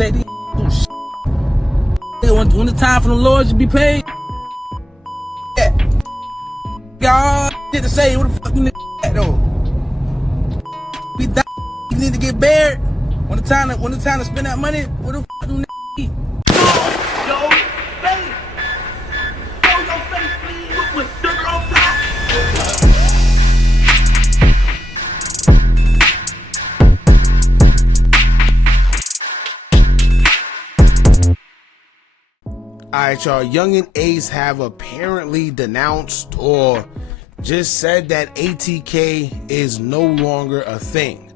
say these do shit. When the time for the Lord to be paid, yeah. Y'all shit to say, what the fuck you niggas at though? We die, you need to get buried. When the time to spend that money, what the fuck do niggas eat? Yo, face! Show your face, please, with sugar on top! Alright, y'all, Yungeen Ace have apparently denounced or just said that ATK is no longer a thing,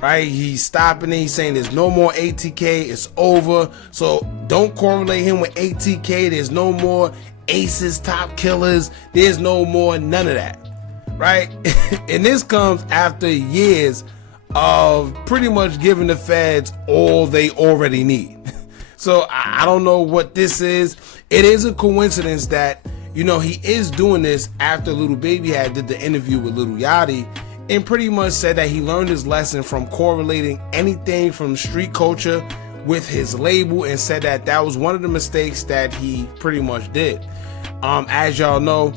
right? He's stopping it. He's saying there's no more ATK. It's over. So don't correlate him with ATK. There's no more Aces, top killers. There's no more none of that, right? And this comes after years of pretty much giving the feds all they already need. So I don't know what this is. It is a coincidence that, you know, he is doing this after Lil Baby did the interview with Lil Yachty and pretty much said that he learned his lesson from correlating anything from street culture with his label, and said that that was one of the mistakes that he pretty much did. As y'all know,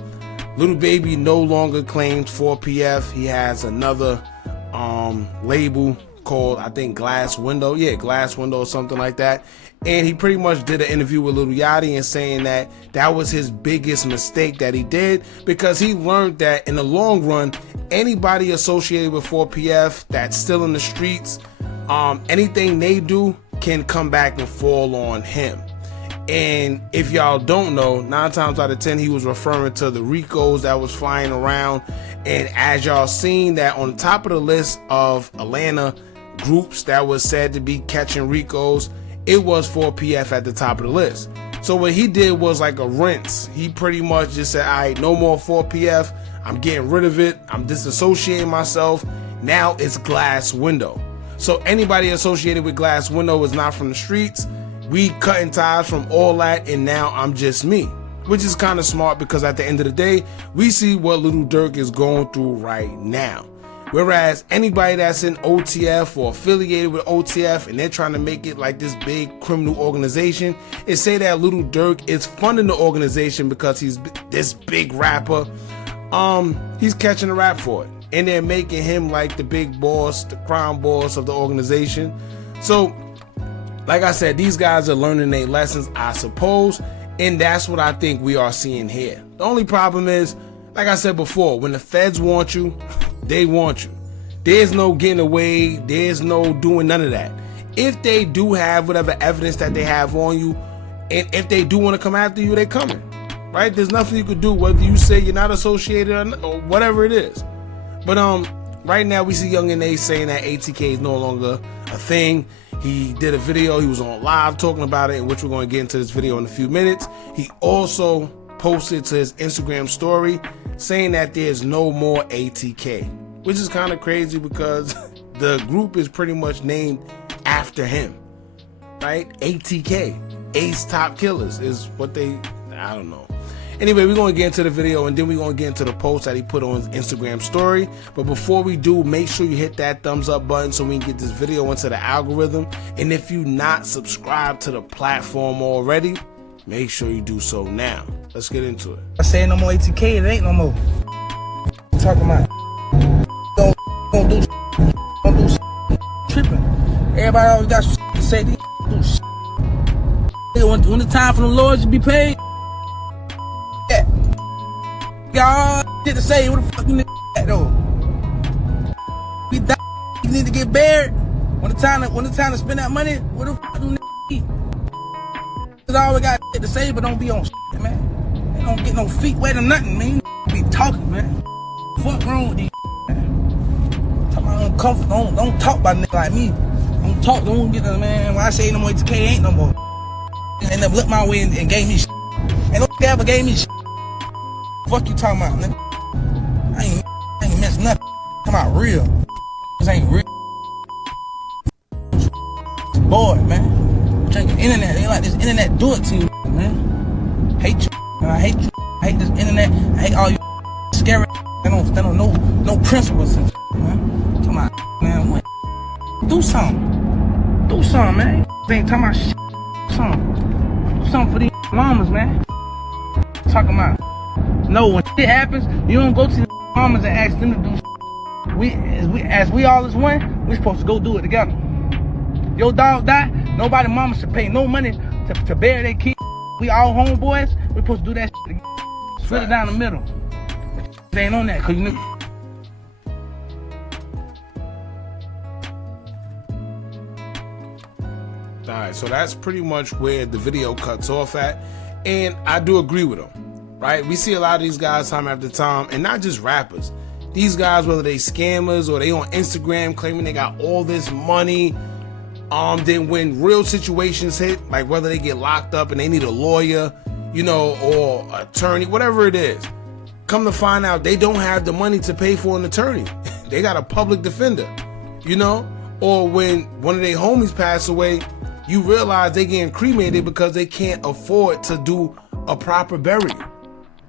Lil Baby no longer claims 4PF. He has another label called, I think, Glass Window. Yeah, Glass Window or something like that. And he pretty much did an interview with Lil Yachty and saying that that was his biggest mistake that he did, because he learned that in the long run, anybody associated with 4PF that's still in the streets, anything they do can come back and fall on him. And if y'all don't know, 9 times out of 10 he was referring to the Ricos that was flying around. And as y'all seen, that on the top of the list of Atlanta groups that was said to be catching Ricos, it was 4PF at the top of the list. So what he did was like a rinse. He pretty much just said, all right, no more 4PF. I'm getting rid of it. I'm disassociating myself. Now it's Glass Window. So anybody associated with Glass Window is not from the streets. We cutting ties from all that, and now I'm just me, which is kind of smart, because at the end of the day, we see what Lil Durk is going through right now. Whereas anybody that's in OTF or affiliated with OTF and they're trying to make it like this big criminal organization, and say that Lil Durk is funding the organization because he's this big rapper, he's catching a rap for it. And they're making him like the big boss, the crime boss of the organization. So, like I said, these guys are learning their lessons, I suppose. And that's what I think we are seeing here. The only problem is, like I said before, when the feds want you, they want you. There's no getting away. There's no doing none of that. If they do have whatever evidence that they have on you, and if they do want to come after you, they coming, right? There's nothing you could do, whether you say you're not associated or whatever it is. But right now we see Yungeen Ace saying that ATK is no longer a thing. He did a video. He was on live talking about it, in which we're going to get into this video in a few minutes. He also posted to his Instagram story saying that there's no more ATK, which is kind of crazy because the group is pretty much named after him, right? ATK, Ace Top Killers, is what they, I don't know. Anyway, we're going to get into the video, and then we're going to get into the post that he put on his Instagram story. But before we do, make sure you hit that thumbs up button so we can get this video into the algorithm. And if you're not subscribed to the platform already, make sure you do so now. Let's get into it. I say no more ATK, it ain't no more. What you talking about? Don't do tripping. Everybody always got shit to say. These do shit. When the time for the Lord to be paid, yeah. Y'all shit to say. What the fuck you niggas at though? We die, you need to get buried. When the time to spend that money, what the fuck do niggas eat? Cause I always got shit to say, but don't be on shit, man. They don't get no feet wet or nothing, man. Be talking, man. Fuck wrong with these, man. Talk about uncomfortable. Don't talk about niggas like me. Don't talk. Don't get the man. When I say no more ATK, ain't no more. They never looked my way and gave me shit. Ain't no ever gave me shit. Fuck you talking about, nigga? I ain't missed nothing. Come out real. This ain't real. Bored, man. Drinking internet. They like this internet do it to you, man. Hate you. Man, I hate you. I hate this internet. I hate all you scary. They don't know no principles and man. Come on, man. What? Do something. Do something, man. ain't talking about shit. Something for these mamas, man. Talking about. No, when shit happens, you don't go to the mamas and ask them to do shit. As we all is one, we supposed to go do it together. Your dog die, nobody mama should pay no money to bury their kids. We all homeboys, we supposed to do that shit together. Split it down the middle. They ain't on that, cause you know. Alright, so that's pretty much where the video cuts off at. And I do agree with him. Right? We see a lot of these guys time after time, and not just rappers. These guys, whether they scammers or they on Instagram claiming they got all this money, then when real situations hit, like whether they get locked up and they need a lawyer, you know, or attorney, whatever it is, come to find out they don't have the money to pay for an attorney. They got a public defender, you know, or when one of their homies pass away, you realize they getting cremated because they can't afford to do a proper burial.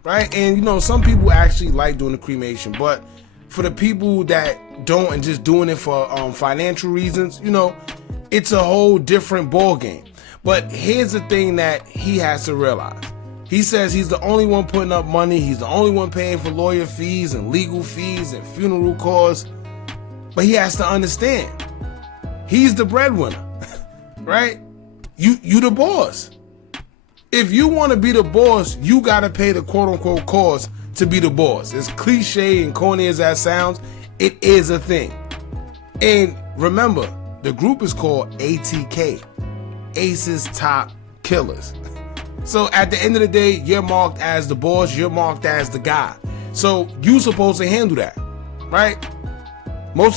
Right? And you know, some people actually like doing the cremation, but for the people that don't and just doing it for financial reasons, you know, it's a whole different ball game. But here's the thing that he has to realize. He says he's the only one putting up money. He's the only one paying for lawyer fees and legal fees and funeral costs. But he has to understand, he's the breadwinner, right? You the boss. If you want to be the boss, you got to pay the quote-unquote cost to be the boss. As cliche and corny as that sounds, it is a thing. And remember, the group is called ATK, Ace's Top Killers. So at the end of the day, you're marked as the boss, you're marked as the guy. So you supposed to handle that, right? 9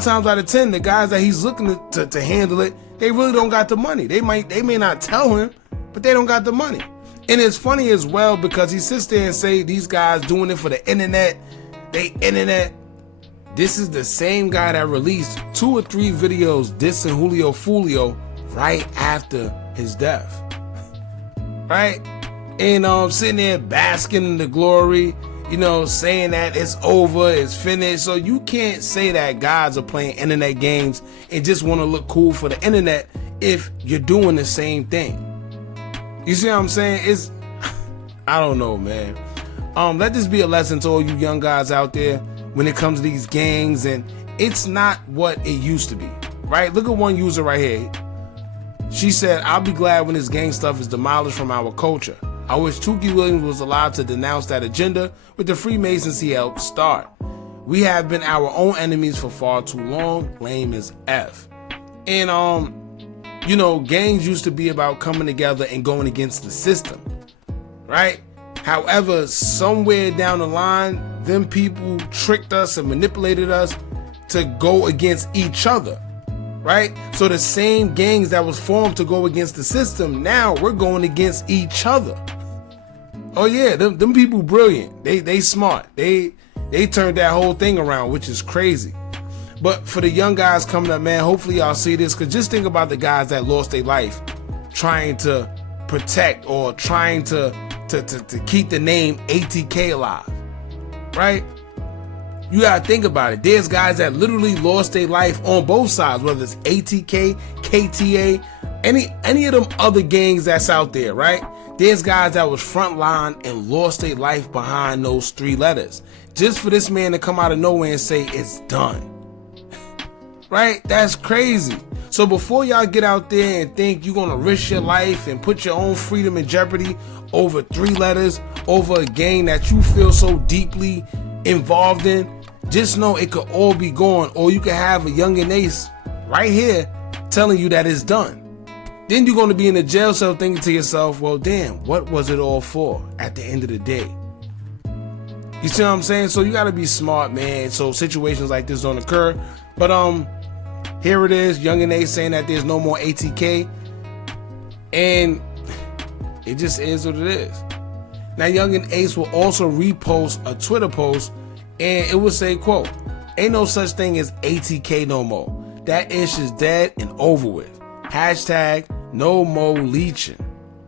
times out of 10, the guys that he's looking to handle it, they really don't got the money. They may not tell him, but they don't got the money. And it's funny as well because he sits there and say these guys doing it for the internet. This is the same guy that released 2 or 3 videos dissing Julio Fulio right after his death. Right? And sitting there basking in the glory, you know, saying that it's over, it's finished. So you can't say that guys are playing internet games and just want to look cool for the internet if you're doing the same thing. You see what I'm saying? I don't know, man. Let this be a lesson to all you young guys out there when it comes to these gangs, and it's not what it used to be, right? Look at one user right here. She said, "I'll be glad when this gang stuff is demolished from our culture. I wish Tukey Williams was allowed to denounce that agenda with the Freemasons he helped start. We have been our own enemies for far too long. Lame as F." And you know, gangs used to be about coming together and going against the system, right? However, somewhere down the line, them people tricked us and manipulated us to go against each other, right? So the same gangs that was formed to go against the system, now we're going against each other. Oh yeah, them people brilliant. They smart. They turned that whole thing around, which is crazy. But for the young guys coming up, man, hopefully y'all see this, because just think about the guys that lost their life trying to protect or trying to keep the name ATK alive, right? You gotta think about it. There's guys that literally lost their life on both sides, whether it's ATK, KTA, any of them other gangs that's out there, right? There's guys that was frontline and lost their life behind those 3 letters. Just for this man to come out of nowhere and say it's done. Right? That's crazy. So before y'all get out there and think you're gonna risk your life and put your own freedom in jeopardy over 3 letters, over a gang that you feel so deeply involved in, just know it could all be gone, or you could have a Yungeen Ace right here telling you that it's done. Then you're gonna be in a jail cell thinking to yourself, well, damn, what was it all for at the end of the day? You see what I'm saying? So you gotta be smart, man, so situations like this don't occur. But here it is, Yungeen Ace saying that there's no more ATK, and it just is what it is. Now Yungeen Ace will also repost a Twitter post, and it will say, quote, "Ain't no such thing as ATK no more. That ish is dead and over with. Hashtag no more leeching."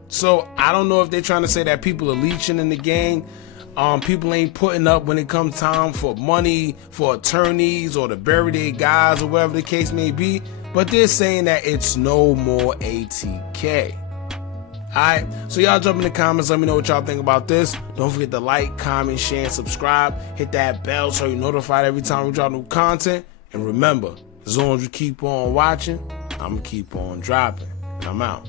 So I don't know if they're trying to say that people are leeching in the gang. People ain't putting up when it comes time for money, for attorneys, or to bury their guys, or whatever the case may be. but they're saying that it's no more ATK. Alright, so y'all jump in the comments, let me know what y'all think about this. Don't forget to like, comment, share, and subscribe. Hit that bell so you're notified every time we drop new content. And remember, as long as you keep on watching, I'm gonna keep on dropping. And I'm out.